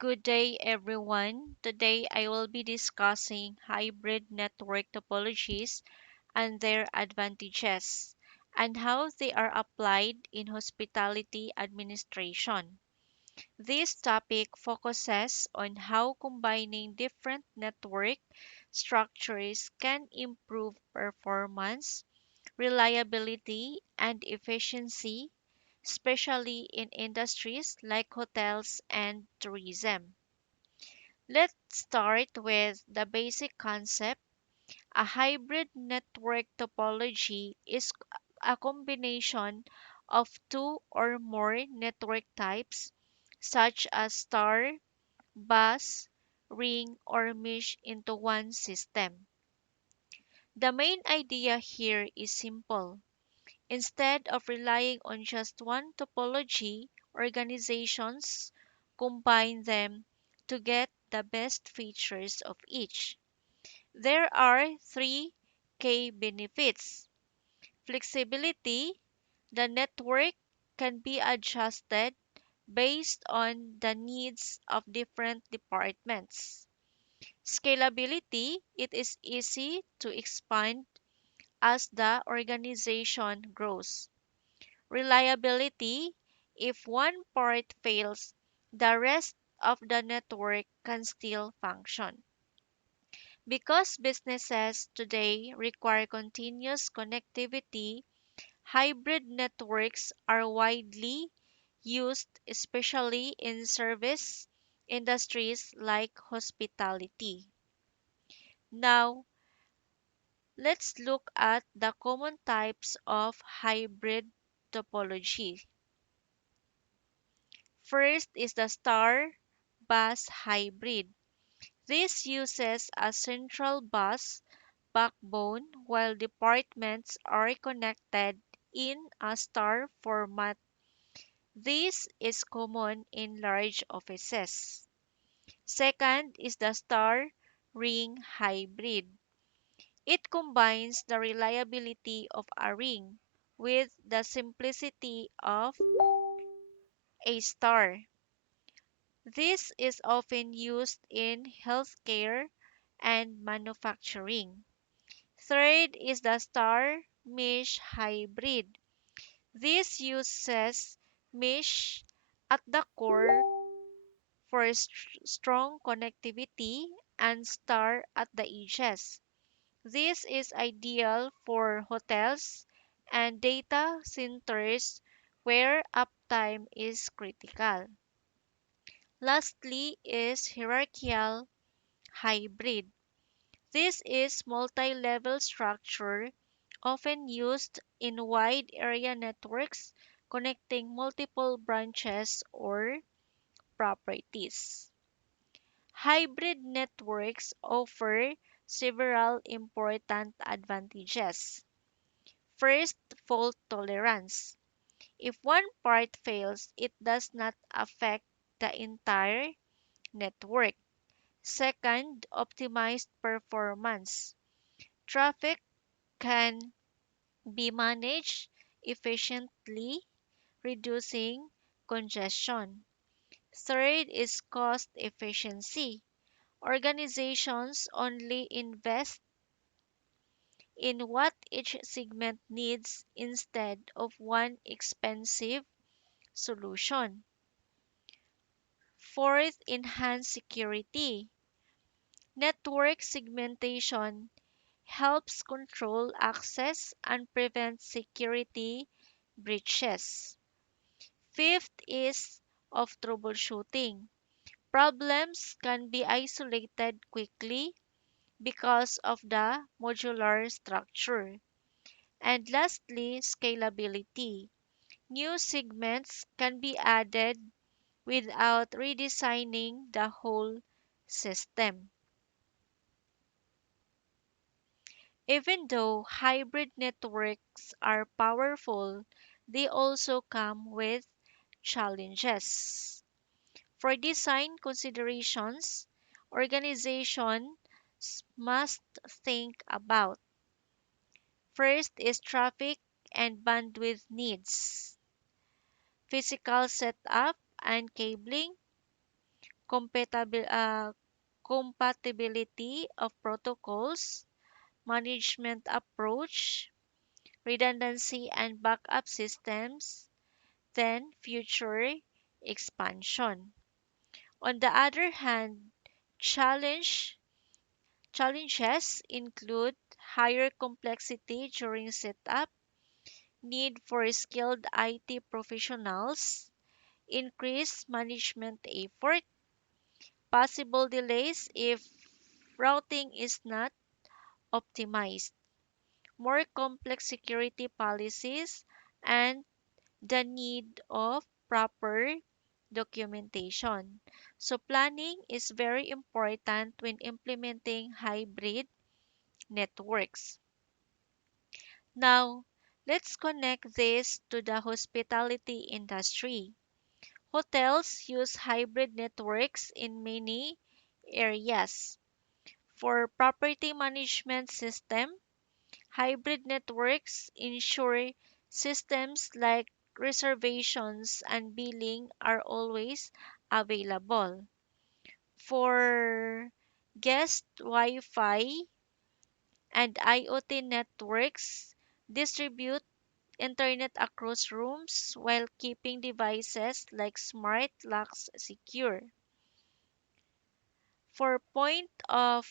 Good day, everyone. Today I will be discussing hybrid network topologies and their advantages and how they are applied in hospitality administration. This topic focuses on how combining different network structures can improve performance, reliability, and efficiency, especially in industries like hotels and tourism. Let's start with the basic concept. A hybrid network topology is a combination of two or more network types, such as star, bus, ring, or mesh, into one system. The main idea here is simple. Instead of relying on just one topology, organizations combine them to get the best features of each. There are three key benefits. Flexibility. The network can be adjusted based on the needs of different departments. Scalability. It is easy to expand as the organization grows. Reliability. If one part fails, the rest of the network can still function. Because businesses today require continuous connectivity, hybrid networks are widely used, especially in service industries like hospitality. Now, let's look at the common types of hybrid topology. First is the star bus hybrid. This uses a central bus backbone while departments are connected in a star format. This is common in large offices. Second is the star ring hybrid. It combines the reliability of a ring with the simplicity of a star. This is often used in healthcare and manufacturing. Third is the star mesh hybrid. This uses mesh at the core for strong connectivity and star at the edges. This is ideal for hotels and data centers where uptime is critical. Lastly is hierarchical hybrid. This is multi-level structure often used in wide area networks connecting multiple branches or properties. Hybrid networks offer several important advantages. First, fault tolerance. If one part fails, it does not affect the entire network. Second, optimized performance. Traffic can be managed efficiently, reducing congestion. Third is cost efficiency. Organizations only invest in what each segment needs instead of one expensive solution. Fourth, enhanced security. Network segmentation helps control access and prevent security breaches. Fifth is of troubleshooting. Problems can be isolated quickly because of the modular structure. And lastly, scalability. New segments can be added without redesigning the whole system. Even though hybrid networks are powerful, they also come with challenges. For design considerations, organizations must think about. First is traffic and bandwidth needs, physical setup and cabling, compatibility of protocols, management approach, redundancy and backup systems, then future expansion. On the other hand, challenge challenges include higher complexity during setup, need for skilled IT professionals, increased management effort, possible delays if routing is not optimized, more complex security policies, and the need of proper documentation. So, planning is very important when implementing hybrid networks. Now, let's connect this to the hospitality industry. Hotels use hybrid networks in many areas. For property management system, hybrid networks ensure systems like reservations and billing are always available. For guest Wi-Fi and IoT networks, distribute internet across rooms while keeping devices like smart locks secure. For point of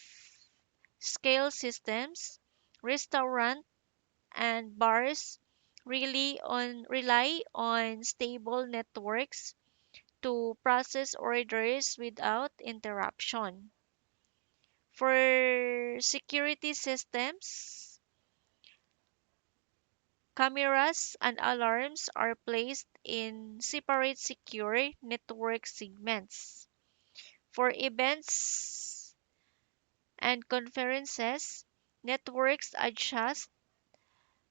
scale systems, restaurant and bars rely on stable networks to process orders without interruption. For security systems, cameras and alarms are placed in separate secure network segments. For events and conferences, networks adjust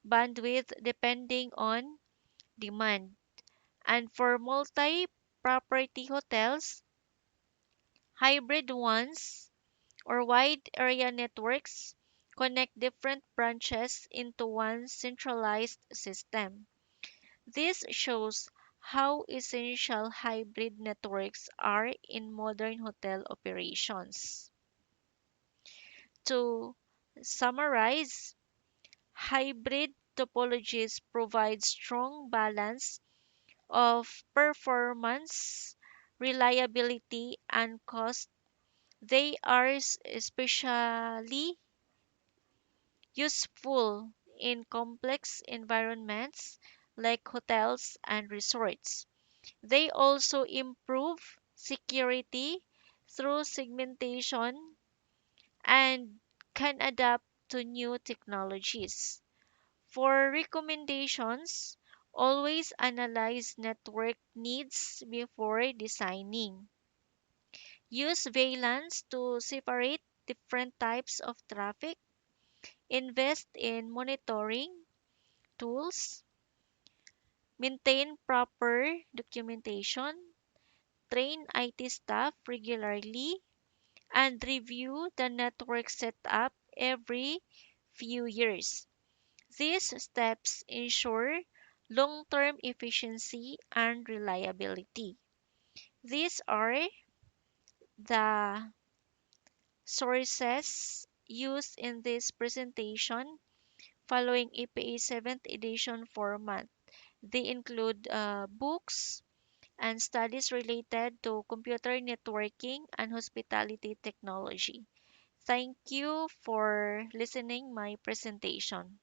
bandwidth depending on demand. And for multi property hotels, hybrid ones or wide area networks connect different branches into one centralized system. This shows how essential hybrid networks are in modern hotel operations. To summarize, hybrid topologies provide strong balance of performance, reliability, and cost. They are especially useful in complex environments like hotels and resorts. They also improve security through segmentation and can adapt to new technologies. For recommendations, always analyze network needs before designing. Use VLANs to separate different types of traffic. Invest in monitoring tools. Maintain proper documentation. Train IT staff regularly. And review the network setup every few years. These steps ensure long term efficiency and reliability. These are the sources used in this presentation following EPA 7th edition format. They include books and studies related to computer networking and hospitality technology. Thank you for listening my presentation.